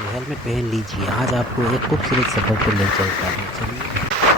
तो हेलमेट पहन लीजिए, आज आपको एक खूबसूरत सफ़र पर ले चलता हूँ, चलिए।